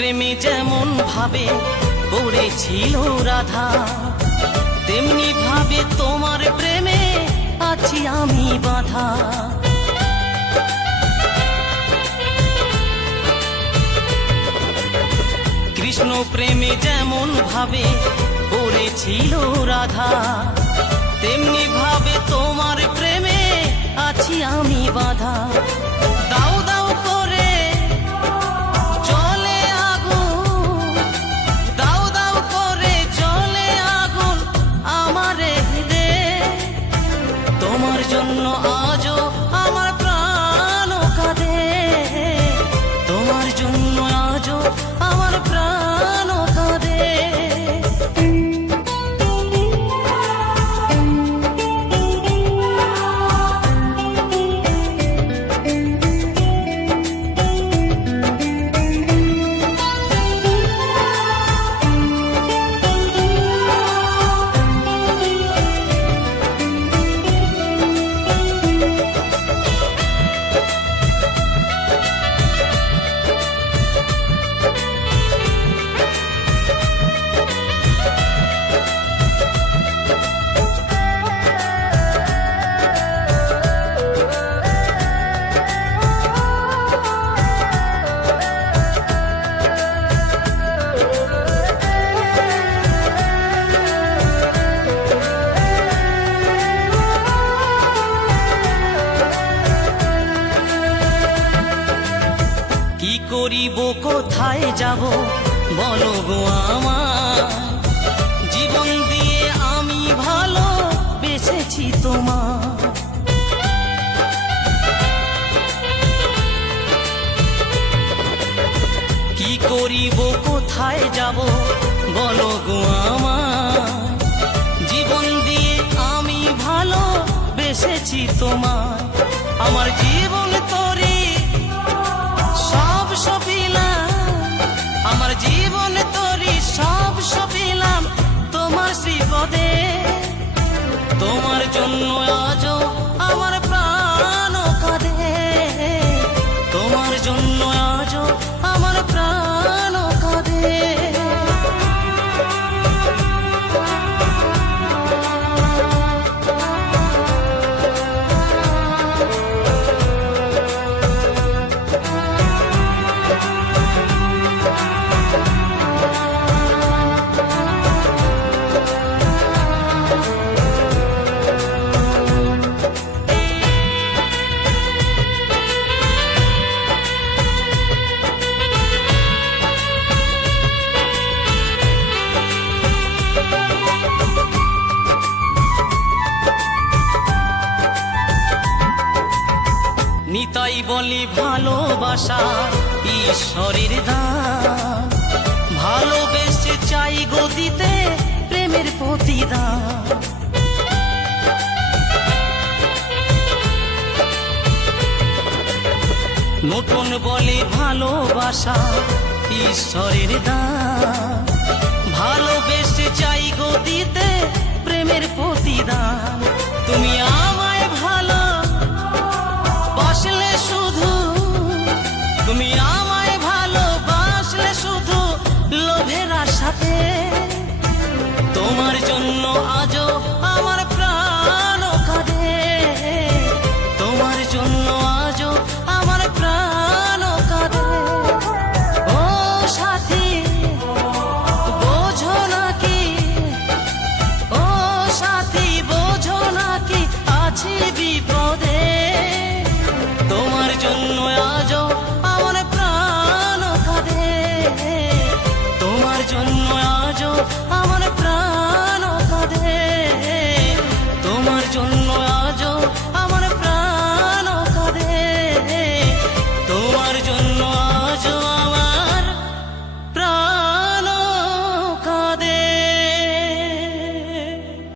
প্রেমে যেমন ভাবে পড়েছিল রাধা, তেমনি ভাবে তোমার প্রেমে আছি আমি বাঁধা। কৃষ্ণ প্রেমে যেমন ভাবে পড়েছিল রাধা, তেমনি ভাবে তোমার প্রেমে আছি আমি বাঁধা। দাও দাও করে চলে আগুন, দাও দাও করে চলে আগুন আমার হৃদয়ে। তোমার জন্য আজও আমার প্রাণ কাঁদে, তোমার জন্য আজও আমার প্রাণ কাঁদে। কি করিব কোথায় যাব বলো গো আমার, জীবন দিয়ে আমি ভালো বেসেছি তোমার। কি করিব কোথায় যাব বলো গো আমার, জীবন দিয়ে আমি ভালো বেসেছি তোমার। আমার জীবন তোরে সব সপিলাম, আমার জীবন তোরে সব সপিলাম তোমার শ্রীপদে। তোমার জন্য আজও আমার প্রাণ কাঁদে, তোমার জন্য আজও আমার প্রাণ কাঁদে। নিতাই বলি ভালোবাসা ঈশ্বরের দান, ভালোবেসে চাই গো দিতে প্রেমের প্রতিদান। নতুন বলে ভালোবাসা ঈশ্বরের দান, ভালোবেসে চাই গো দিতে প্রেমের প্রতিদান।